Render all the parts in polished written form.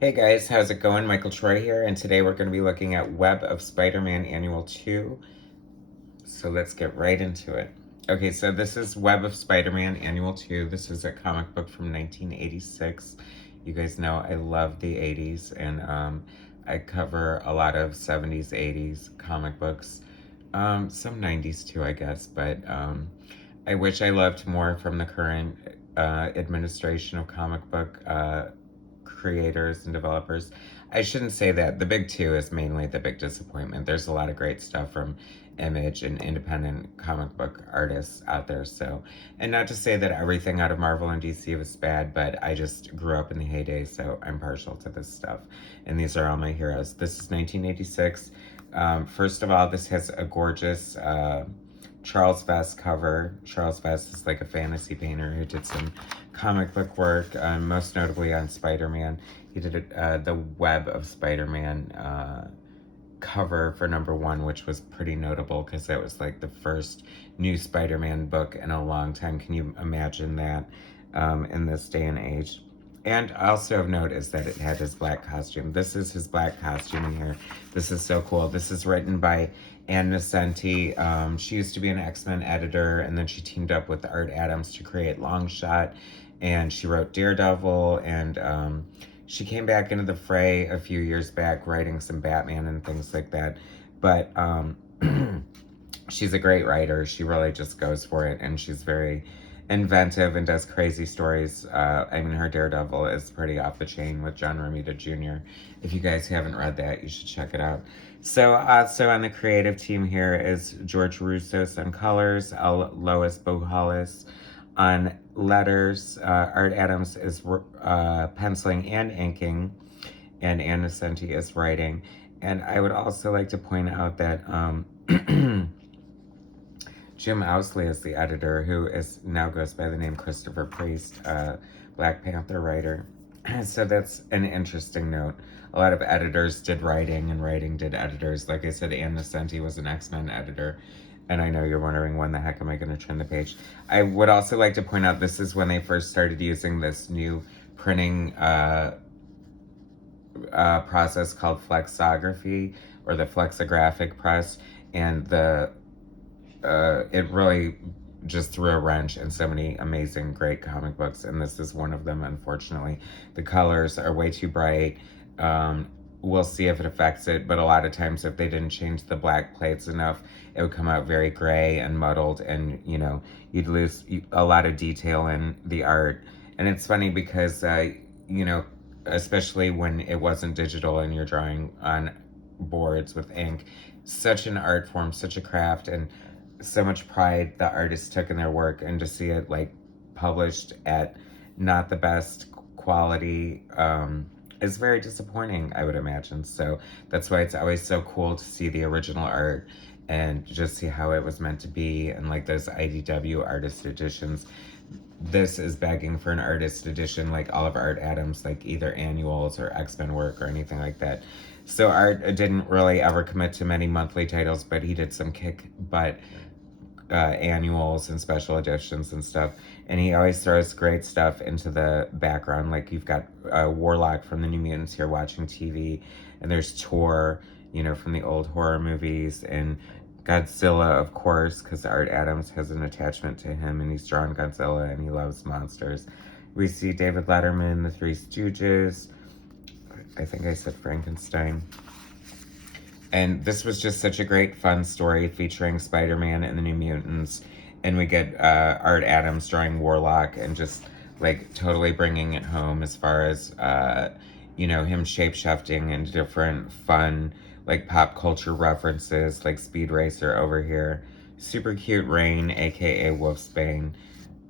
Hey guys, how's it going? Michael Troy here, and today we're going to be looking at Web of Spider-Man Annual 2. So let's get right into it. Okay, so this is Web of Spider-Man Annual 2. This is a comic book from 1986. You guys know I love the 80s, and I cover a lot of 70s, 80s comic books. Some 90s too, I guess, but I wish I loved more from the current administration of comic book creators and developers. I shouldn't say that. The big two is mainly the big disappointment. There's a lot of great stuff from Image and independent comic book artists out there. So, and not to say that everything out of Marvel and DC was bad, but I just grew up in the heyday, so I'm partial to this stuff. And these are all my heroes. This is 1986. First of all, this has a gorgeous Charles Vess cover. Charles Vess is like a fantasy painter who did some comic book work, most notably on Spider-Man. He did the Web of Spider-Man cover for #1, which was pretty notable because that was like the first new Spider-Man book in a long time. Can you imagine that in this day and age? And also of note is that it had his black costume. This is his black costume here. This is so cool. This is written by Ann Nocenti. She used to be an X-Men editor, and then she teamed up with Art Adams to create LONGSHOT, and she wrote Daredevil, and she came back into the fray a few years back, writing some Batman and things like that. But she's a great writer. She really just goes for it, and she's very inventive and does crazy stories. I mean, her Daredevil is pretty off the chain with John Romita Jr. If you guys haven't read that, you should check it out. So also on the creative team here is George Russos on colors, Lois Bohalis on letters, Art Adams is penciling and inking, and Ann Nocenti is writing. And I would also like to point out that Jim Owsley is the editor, who is now goes by the name Christopher Priest, Black Panther writer. So that's an interesting note. A lot of editors did writing, and writing did editors. Like I said, Ann Nocenti was an X-Men editor. And I know you're wondering, when the heck am I going to turn the page? I would also like to point out, this is when they first started using this new printing process called flexography, or the flexographic press. And it really just threw a wrench in so many amazing, great comic books, and this is one of them, unfortunately. The colors are way too bright. We'll see if it affects it, but a lot of times if they didn't change the black plates enough, it would come out very gray and muddled, and, you know, you'd lose a lot of detail in the art. And it's funny because, you know, especially when it wasn't digital and you're drawing on boards with ink, such an art form, such a craft, and so much pride the artists took in their work, and to see it like published at not the best quality is very disappointing, I would imagine. So that's why it's always so cool to see the original art and just see how it was meant to be, and like those IDW artist editions. This is begging for an artist edition, like all of Art Adams, like either annuals or X-Men work or anything like that. So Art didn't really ever commit to many monthly titles, but he did some kick butt annuals and special editions and stuff. And he always throws great stuff into the background. Like you've got Warlock from the New Mutants here watching TV, and there's Tor, you know, from the old horror movies, and Godzilla, of course, because Art Adams has an attachment to him, and he's drawn Godzilla, and he loves monsters. We see David Letterman, the Three Stooges. I think I said Frankenstein. And this was just such a great, fun story featuring Spider-Man and the New Mutants. And we get Art Adams drawing Warlock, and just like totally bringing it home as far as, you know, him shape-shifting into different fun, like pop culture references, like Speed Racer over here. Super cute Rain, aka Wolfsbane.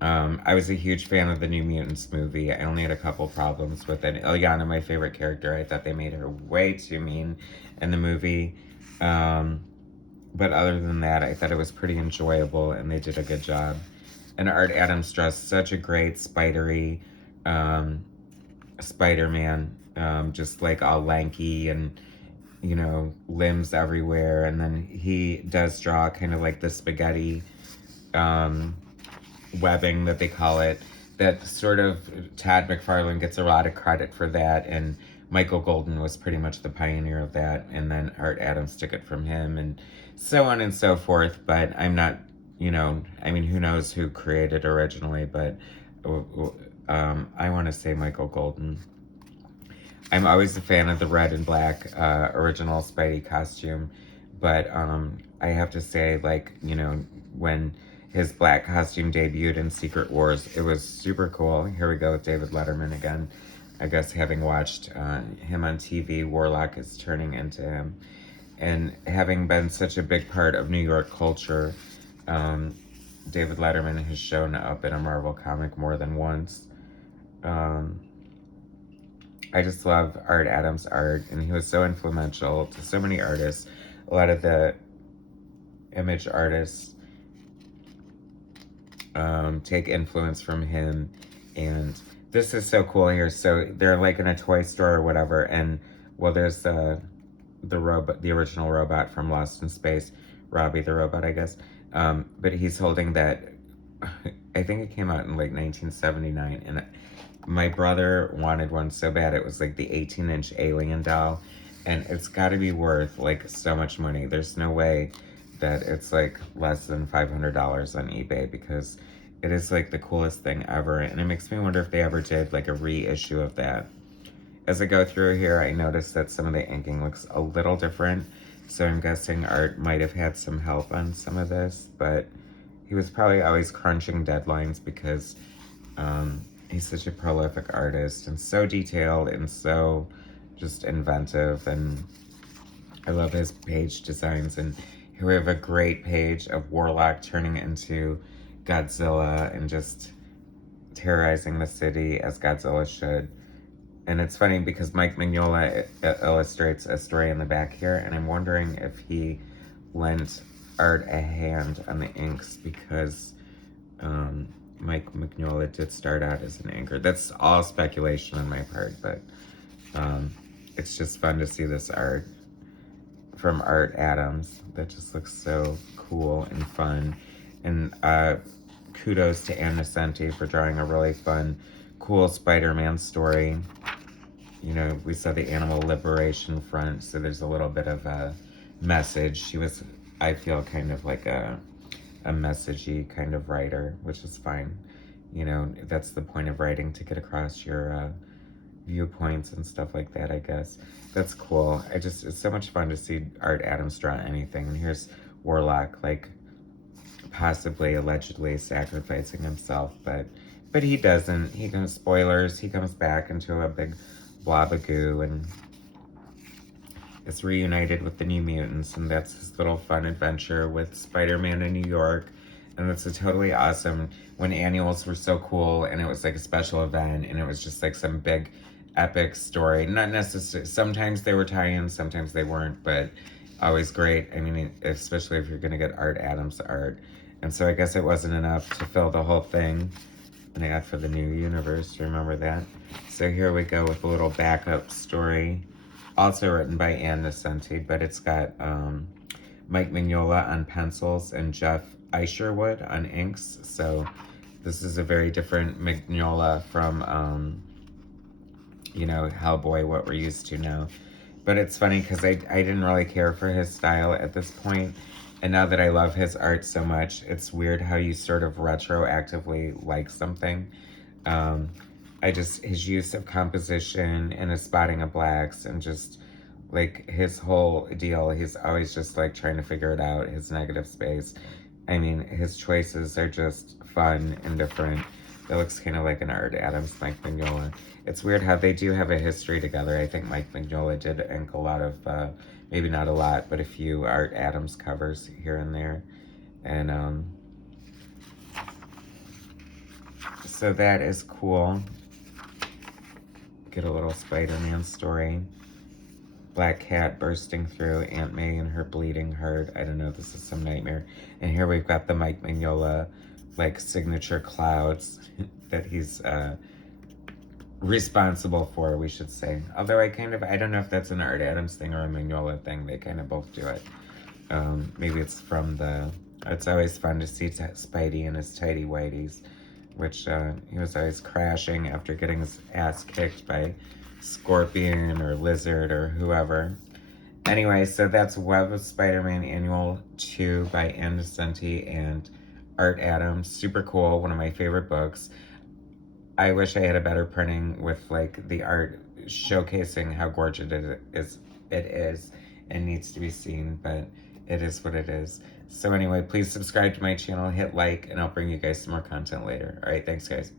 I was a huge fan of the New Mutants movie. I only had a couple problems with it. Ilyana, my favorite character, I thought they made her way too mean in the movie. But other than that, I thought it was pretty enjoyable, and they did a good job. And Art Adams dressed such a great spidery Spider-Man, just like all lanky and, you know, limbs everywhere. And then he does draw kind of like the spaghetti webbing that they call it, that sort of Todd McFarlane gets a lot of credit for that, and Michael Golden was pretty much the pioneer of that, and then Art Adams took it from him, and so on and so forth. But I'm not, I mean, who knows who created originally, but I want to say Michael Golden. I'm always a fan of the red and black original Spidey costume, but I have to say, like, when his black costume debuted in Secret Wars, it was super cool. Here we go with David Letterman again. I guess having watched him on TV, Warlock is turning into him. And having been such a big part of New York culture, David Letterman has shown up in a Marvel comic more than once. I just love Art Adams' art, and he was so influential to so many artists. A lot of the image artists take influence from him, and this is so cool here. So they're like in a toy store or whatever, and well, there's the robot, the original robot from Lost in Space, Robbie the robot, I guess. But he's holding that. I think it came out in like 1979, and my brother wanted one so bad. It was like the 18-inch alien doll, and it's got to be worth like so much money. There's no way that it's like less than $500 on eBay, because it is like the coolest thing ever, and it makes me wonder if they ever did like a reissue of that. As I go through here, I noticed that some of the inking looks a little different, so I'm guessing Art might have had some help on some of this, but he was probably always crunching deadlines because he's such a prolific artist and so detailed and so just inventive, and I love his page designs. And here we have a great page of Warlock turning into Godzilla and just terrorizing the city as Godzilla should. And it's funny because Mike Mignola illustrates a story in the back here, and I'm wondering if he lent Art a hand on the inks, because Mike Mignola did start out as an inker. That's all speculation on my part, but it's just fun to see this art from Art Adams that just looks so cool and fun. And kudos to Ann Nocenti for drawing a really fun, cool Spider-Man story. We saw the Animal Liberation Front, so there's a little bit of a message. She was, I feel, kind of like a messagey kind of writer, which is fine. That's the point of writing, to get across your viewpoints and stuff like that, I guess. That's cool. It's so much fun to see Art Adams draw anything. And here's Warlock, like, possibly, allegedly sacrificing himself, but he doesn't. He comes, spoilers, he comes back into a big blob of goo and is reunited with the New Mutants, and that's his little fun adventure with Spider-Man in New York. And it's a totally awesome, when annuals were so cool, and it was like a special event, and it was just like some big epic story. Not necessarily, sometimes they were tie-ins, sometimes they weren't, but always great. I mean, especially if you're gonna get Art Adams art. And so I guess it wasn't enough to fill the whole thing, and I got for the new universe, remember that? So here we go with a little backup story, also written by Ann Nocenti, but it's got Mike Mignola on pencils and Jeff Isherwood on inks. So this is a very different Mignola from, Hellboy, what we're used to now. But it's funny because I didn't really care for his style at this point. And now that I love his art so much, it's weird how you sort of retroactively like something. His use of composition and his spotting of blacks, and just like his whole deal, he's always just like trying to figure it out, his negative space. I mean, his choices are just fun and different. It looks kind of like an Art Adams, Mike Mignola. It's weird how they do have a history together. I think Mike Mignola did ink a lot of, maybe not a lot, but a few Art Adams covers here and there. And so that is cool. Get a little Spider-Man story. Black Cat bursting through, Aunt May and her bleeding heart. I don't know, this is some nightmare. And here we've got the Mike Mignola, like, signature clouds that he's responsible for, we should say. Although I don't know if that's an Art Adams thing or a Mignola thing. They kind of both do it. Maybe it's from it's always fun to see Spidey in his tighty whities, which he was always crashing after getting his ass kicked by scorpion or lizard or whoever. Anyway, so that's Web of Spider-Man Annual 2 by Ann Nocenti and Art Adams. Super cool, one of my favorite books. I wish I had a better printing with like the art showcasing how gorgeous it is and needs to be seen, but it is what it is. So anyway, please subscribe to my channel, hit like, and I'll bring you guys some more content later. All right, thanks guys.